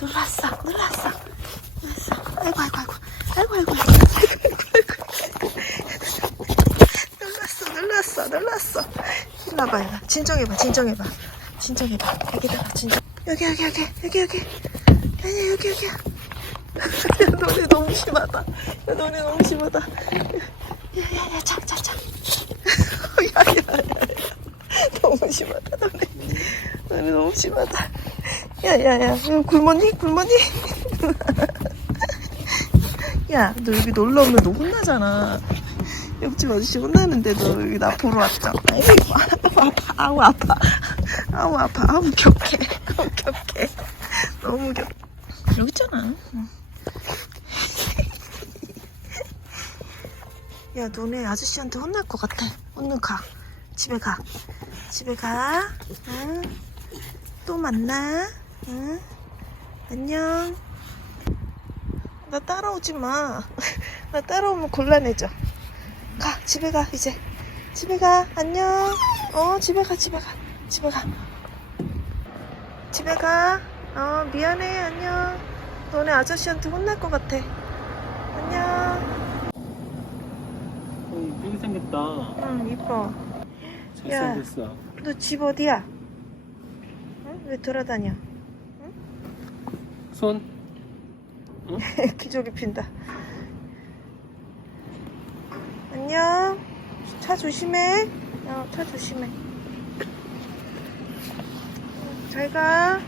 놀랐어, 놀랐어, 놀랐어. 아이고, 아이고, 아이고, 아이고, 아이고, 아이고, 놀랐어, 놀랐어, 놀랐어. 일로 와봐, 일로. 와. 진정해봐, 진정해봐, 진정해봐. 여기다가 진정. 여기, 여기, 여기, 여기, 여기. 아니, 여기, 여기야. 야, 너네 너무 심하다. 야, 너네 너무 심하다. 야, 야, 야, 자, 자, 자. 야, 야, 야, 야. 너무 심하다, 너네. 너네 너무 심하다. 야, 야, 야. 이거 굶었니? 굶었니? 야, 너 여기 놀러 오면 너 혼나잖아. 옆집 아저씨 혼나는데 너 여기 나 보러 왔잖아. 아이고, 아파, 아우, 아파. 아우, 아파. 아우, 격해. 아우, 격해. 너무 격 여기 있잖아. 응. 야, 너네 아저씨한테 혼날 것 같아. 얼른 가. 집에 가. 집에 가. 응. 또 만나. 응. 안녕. 나 따라오지 마. 나 따라오면 곤란해져. 가. 집에 가, 이제. 집에 가. 안녕. 어, 집에 가, 집에 가. 집에 가. 집에 가. 어, 미안해. 안녕. 너네 아저씨한테 혼날 것 같아. 안녕. 어, 이쁘게 생겼다. 응, 이뻐. 야. 잘생겼어. 너 집 어디야? 응? 왜 돌아다녀? 손? 기저귀 핀다. 안녕. 차 조심해. 어, 차 조심해. 잘 가.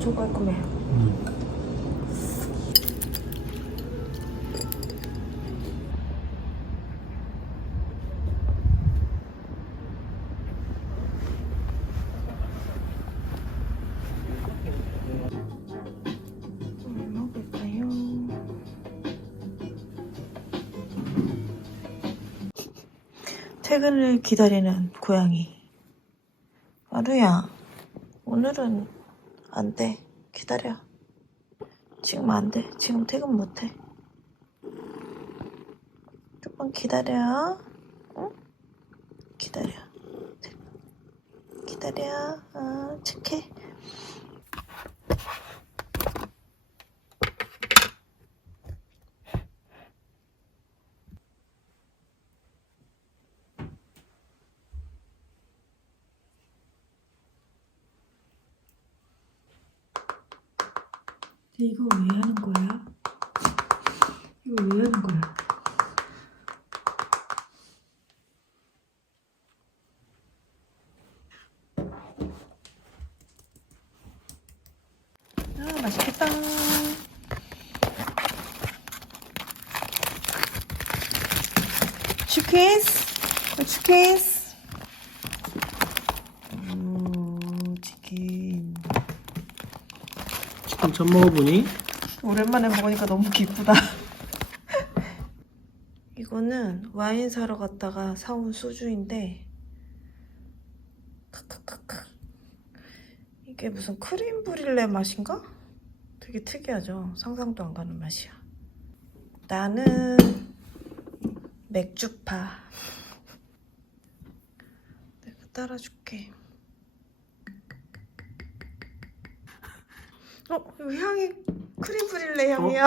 엄청 깔끔해. 음? 퇴근을 기다리는 고양이. 마루야, 오늘은 안 돼. 기다려. 지금 안 돼. 지금 퇴근 못 해. 조금 기다려. 응? 기다려. 기다려. 어, 착해. 이거 왜 하는 거야? 이거 왜 하는 거야? 아, 맛있겠다. 치킨스? 치킨스? 오, 치킨. 치킨 처음 먹어보니? 오랜만에 먹으니까 너무 기쁘다. 이거는 와인 사러 갔다가 사온 소주인데, 크크크크. 이게 무슨 크림 브릴레 맛인가? 되게 특이하죠. 상상도 안 가는 맛이야. 나는 맥주파. 내가 따라줄게. 어, 이 향이 크림 브릴레 향이야.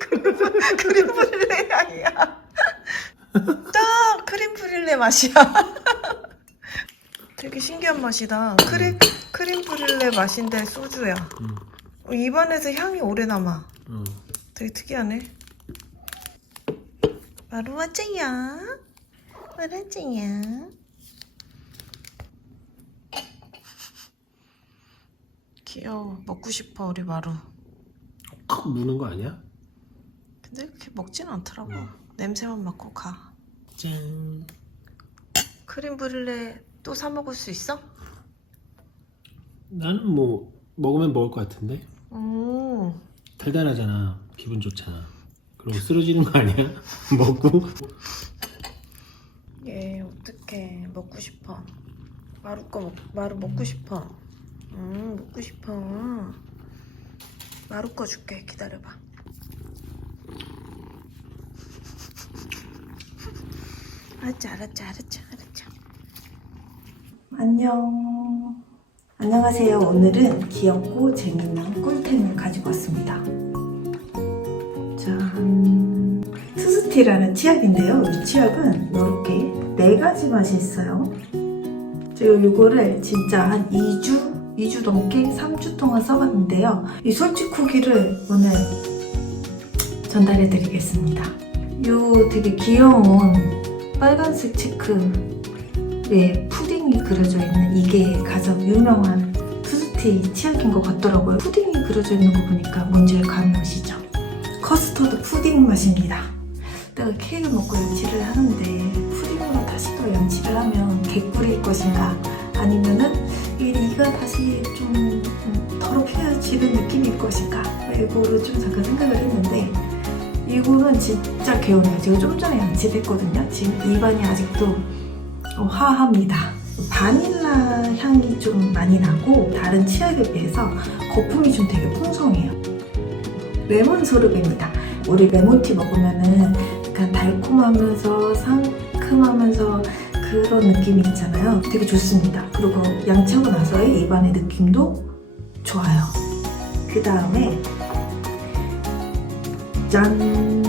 크림, 브- 크림 브릴레 향이야. 딱 크림 브릴레 맛이야. 되게 신기한 맛이다. 크림 크림 브릴레 맛인데 소주야. 응. 어, 입안에서 향이 오래 남아. 응. 되게 특이하네. 마루아짱이야. 마루아짱이야. 귀여워. 먹고 싶어 우리 마루. 컵 무는 거 아니야? 근데 그렇게 먹진 않더라고. 냄새만 맡고 가. 짠. 크림 브릴레 또 사 먹을 수 있어? 나는 뭐 먹으면 먹을 것 같은데 오. 달달하잖아. 기분 좋잖아. 그리고 쓰러지는 거 아니야? 먹고 얘 어떡해 먹고 싶어. 마루 거 먹, 마루 먹고 싶어. 음 먹고 싶어. 마루 거 줄게 기다려봐. 알았지 알았지 알았지 알았지. 안녕. 안녕하세요. 오늘은 귀엽고 재밌는 꿀템을 가지고 왔습니다. 짠. 투스티라는 치약인데요. 이 치약은 이렇게 네 가지 맛이 있어요. 제가 이거를 진짜 한 2주, 2주 넘게 3주 동안 써봤는데요. 이 솔직 후기를 오늘 전달해 드리겠습니다. 이 되게 귀여운 빨간색 체크 네, 푸딩이 그려져 있는 이게 가장 유명한 투스티 치약인 것 같더라고요. 푸딩이 그려져 있는 거 보니까 뭔지 감이 오시죠? 커스터드 푸딩 맛입니다. 내가 케이크 먹고 양치를 하는데 푸딩으로 다시 또 양치를 하면 개꿀일 것인가 아니면은 이 이가 다시 좀 음, 더럽혀지는 느낌일 것인가 이거를 좀 잠깐 생각을 했는데 이거는 진짜 개운해요. 제가 좀 전에 양치를 했거든요. 지금 입안이 아직도 어, 화합니다. 바닐라 향이 좀 많이 나고 다른 치약에 비해서 거품이 좀 되게 풍성해요. 레몬 소르베입니다. 우리 레몬티 먹으면은 약간 달콤하면서 상큼하면서 그런 느낌이 있잖아요. 되게 좋습니다. 그리고 양치하고 나서의 입안의 느낌도 좋아요. 그 다음에 짠!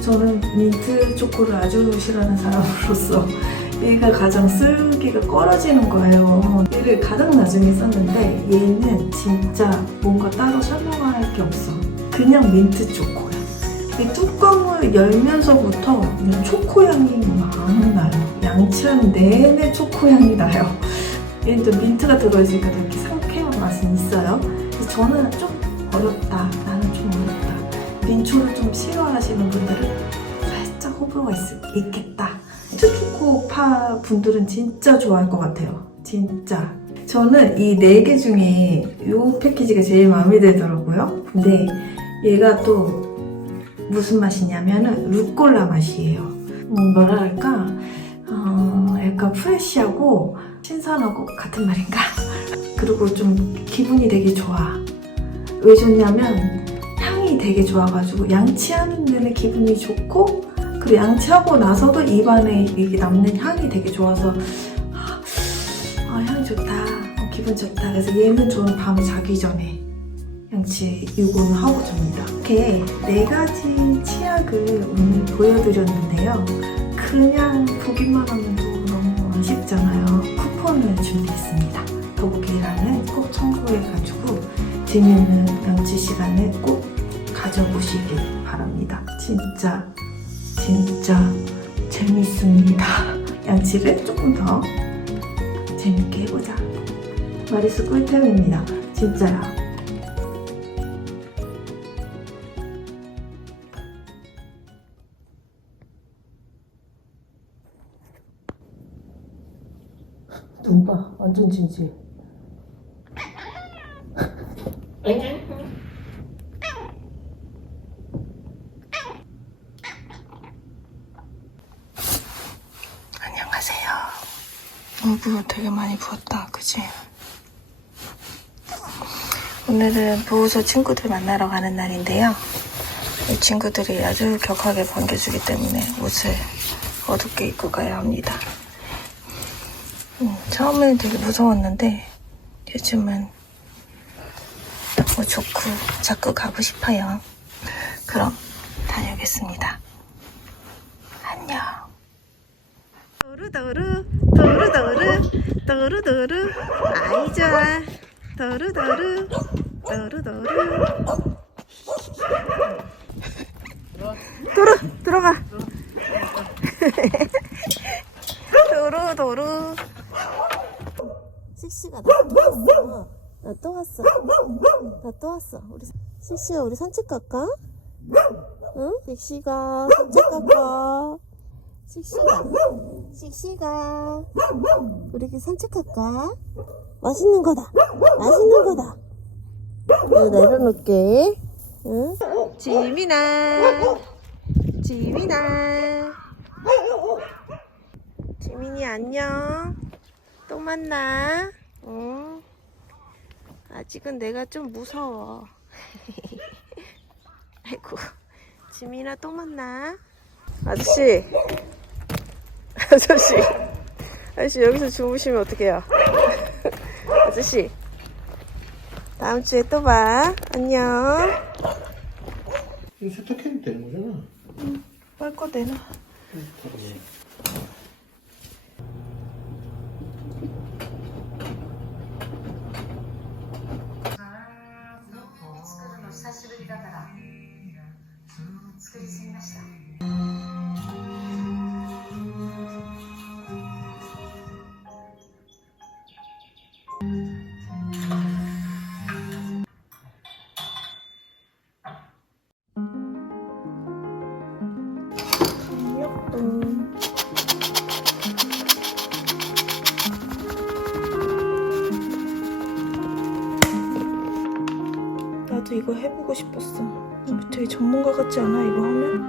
저는 민트 초코를 아주 싫어하는 사람으로서 얘가 가장 쓰기가 꺼려지는 거예요. 얘를 가장 나중에 썼는데 얘는 진짜 뭔가 따로 설명할 게 없어. 그냥 민트 초코야. 이 뚜껑을 열면서부터 그냥 초코 향이 막 나요. 양치한 내내 초코 향이 나요. 얘는 또 민트가 들어있으니까 더 이렇게 상쾌한 맛은 있어요. 그래서 저는 좀 어렵다. 나는 좀 어렵다. 민초를 좀 싫어하시는 분들은 살짝 호불호가 있, 있겠다. 투초코파 분들은 진짜 좋아할 것 같아요. 진짜. 저는 이 네 개 중에 이 패키지가 제일 마음에 들더라고요. 근데 얘가 또 무슨 맛이냐면은 루꼴라 맛이에요. 음, 뭐라 할까? 어, 약간 프레쉬하고 신선하고 같은 말인가? 그리고 좀 기분이 되게 좋아. 왜 좋냐면 향이 되게 좋아가지고 양치하는 데는 기분이 좋고 그리고 양치하고 나서도 입안에 이게 남는 향이 되게 좋아서 아, 아, 향이 좋다 어, 기분 좋다 그래서 얘는 저는 밤에 자기 전에 양치 이거는 하고 잡니다 이렇게 네 가지 치약을 오늘 보여드렸는데요 그냥 보기만 하면도 너무 아쉽잖아요 쿠폰을 준비했습니다 더보기란을 꼭 참고해가지고 재미있는 양치 시간을 꼭 가져보시길 바랍니다 진짜 진짜 재밌습니다. 양치를 조금 더 재밌게 해보자. 마리스 꿀템입니다. 진짜야. 봐. 완전 진지. 안녕하세요. 어부 되게 많이 부었다, 그지? 오늘은 보호소 친구들 만나러 가는 날인데요. 이 친구들이 아주 격하게 반겨주기 때문에 옷을 어둡게 입고 가야 합니다. 음, 처음엔 되게 무서웠는데 요즘은 너무 좋고 자꾸 가고 싶어요. 그럼 다녀오겠습니다. 안녕. 도루 도루 도루 도루 도루 도루 아이 좋아 도루 도루 도루 도루 도루 들어가 도루 도루 씩씩아 나또 왔어 나 또 왔어. 나 또 왔어. 우리 씩씩아 우리 산책 갈까? 응? 씩씩아 산책 갈까? 씩씩아 씩씩아 우리 산책 갈까? 맛있는 거다. 맛있는 거다. 이거 내려놓을게. 응? 지민아 지민아 지민이 안녕. 또 만나. 응. 아직은 내가 좀 무서워. 아이고, 지민아 또 만나. 아저씨, 아저씨, 아저씨 여기서 주무시면 어떡해요? 아저씨, 다음 주에 또 봐. 안녕. 이거 세탁해도 되는 거잖아. 빨거 내놔. 나 이거 해보고 싶었어. 되게 전문가 같지 않아? 이거 하면?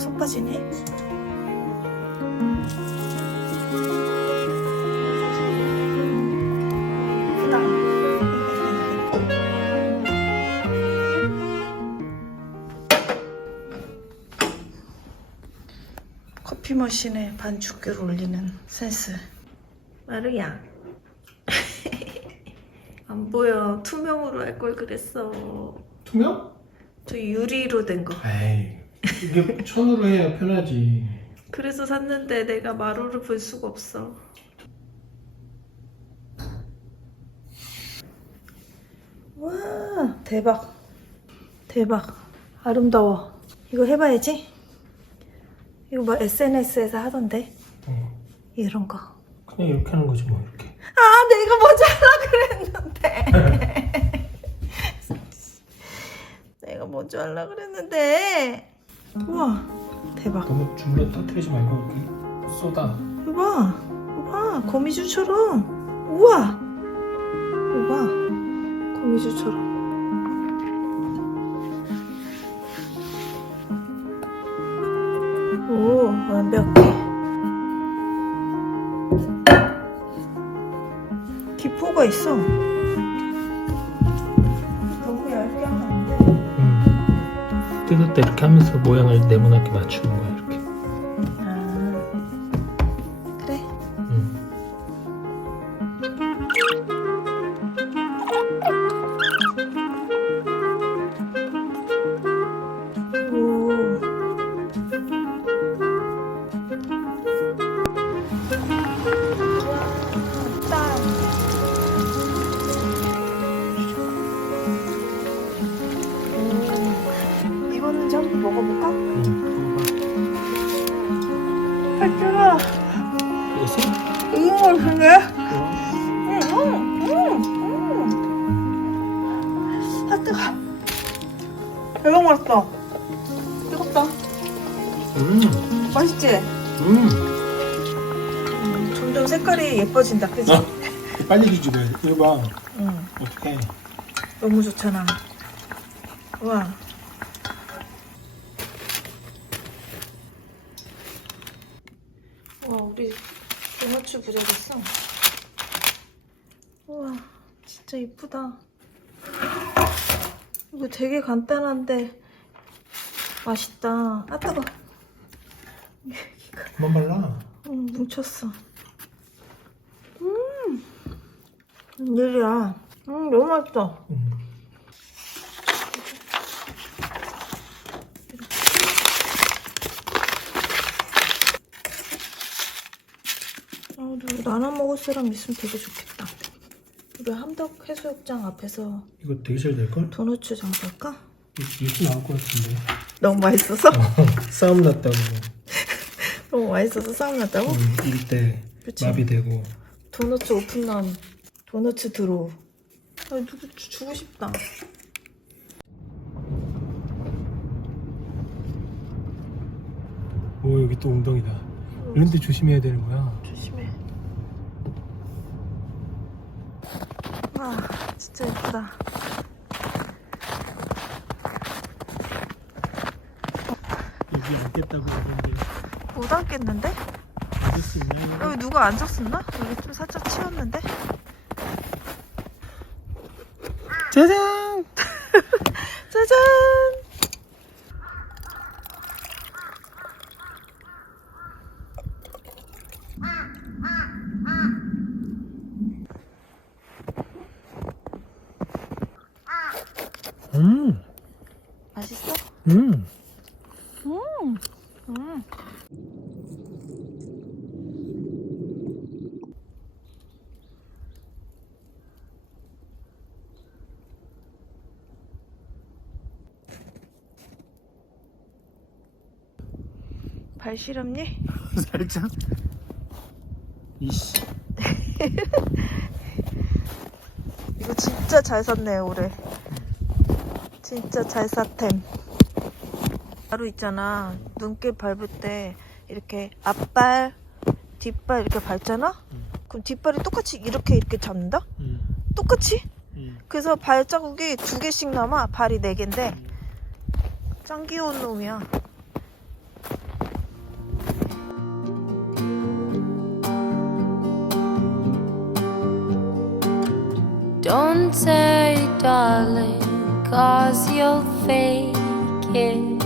오, 속 빠지네. 커피 머신에 반죽기를 올리는 센스. 마르야. 안 보여. 투명으로 할 걸 그랬어. 투명? 저 유리로 된 거. 에이 이게 천으로 해야 편하지. 그래서 샀는데 내가 마루를 볼 수가 없어. 와, 대박. 대박. 아름다워. 이거 해봐야지. 이거 뭐 SNS에서 하던데. 어. 이런 거. 그냥 이렇게 하는 거지 뭐 이렇게. 아, 내가 먼저 하려 그랬는데. 내가 먼저 하려 그랬는데. 우와, 대박. 너무 주물러 터뜨리지 말고 이렇게 쏟아. 이거 봐. 거미줄처럼. 우와. 이거 봐. 거미줄처럼. 오, 완벽해. 기포가 있어. 때 이렇게 하면서 모양을 네모나게 맞추는 이 물었어. 뜨겁다. 음. 맛있지? 음. 음. 점점 색깔이 예뻐진다. 그지? 아. 빨리 뒤집어. 이거 봐. 응. 어떡해. 너무 좋잖아. 우와. 우와, 우리 도너츠 부자 됐어. 우와, 진짜 예쁘다. 이거 되게 간단한데 맛있다. 아 뜨거. 그만 발라. 음, 뭉쳤어. 음, 웬일이야. 음, 너무 맛있어. 음. 아, 나눠 먹을 사람 있으면 되게 좋겠다. 우리 함덕 해수욕장 앞에서 이거 되게 잘 될걸? 도너츠 장사할까? 뉴스 나올 것 같은데. 너무 맛있어서? 싸움 났다고. 너무 맛있어서 싸움 났다고? 음, 일대 그치. 마비되고. 도너츠 오픈런 도너츠 드로우. 아, 누구 주- 주고 싶다. 오 여기 또 웅덩이다. 이런 데 조심해야 되는 거야. 조심해. 와, 진짜 예쁘다. 여기 앉겠다고 그러는데 못 앉겠는데? 앉을 수 있나요? 여기 누가 앉았었나? 여기 좀 살짝 치웠는데? 짜잔! 맛있어? 음. 음, 음. 발 시렵니? 살짝. 이씨. 이거 진짜 잘 샀네요 올해 진짜 잘 샀템. 바로 있잖아. 눈길 밟을 때 이렇게 앞발 뒷발 이렇게 밟잖아? 그럼 뒷발이 똑같이 이렇게 이렇게 잡는다? 음, 똑같이? 음. 그래서 발자국이 두 개씩 남아. 발이 네 개인데 짱 귀여운 놈이야. Don't say, darling, cause you'll fake it.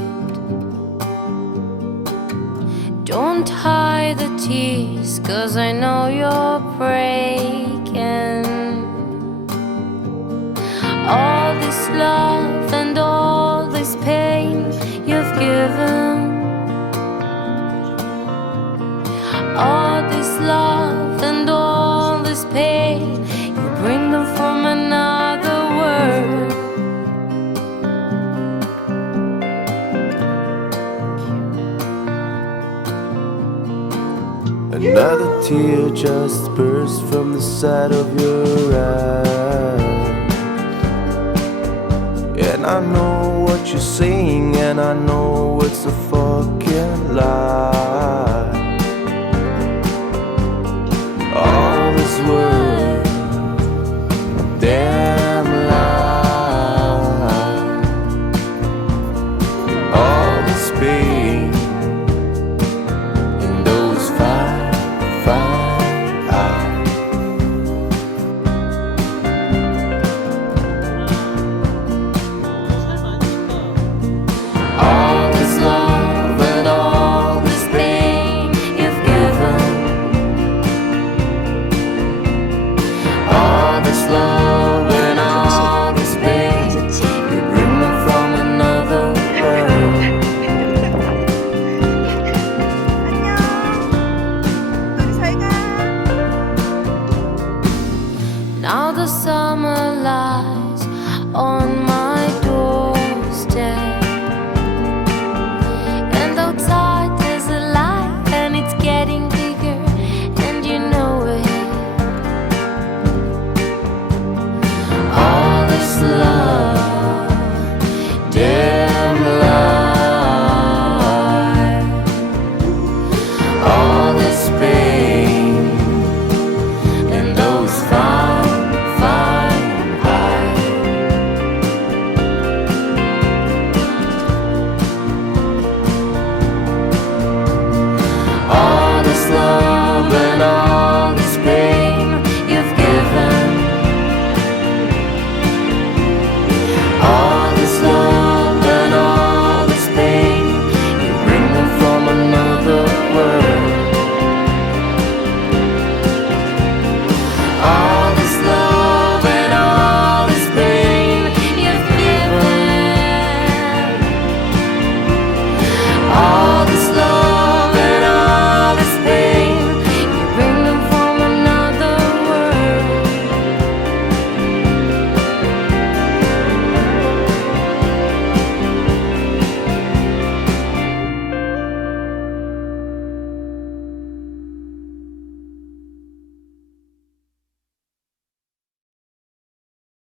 Don't hide the tears, cause I know you're breaking. All this love and all this pain you've given. All this love tear just burst from the side of your eye. And I know what you're saying, and I know it's a fucking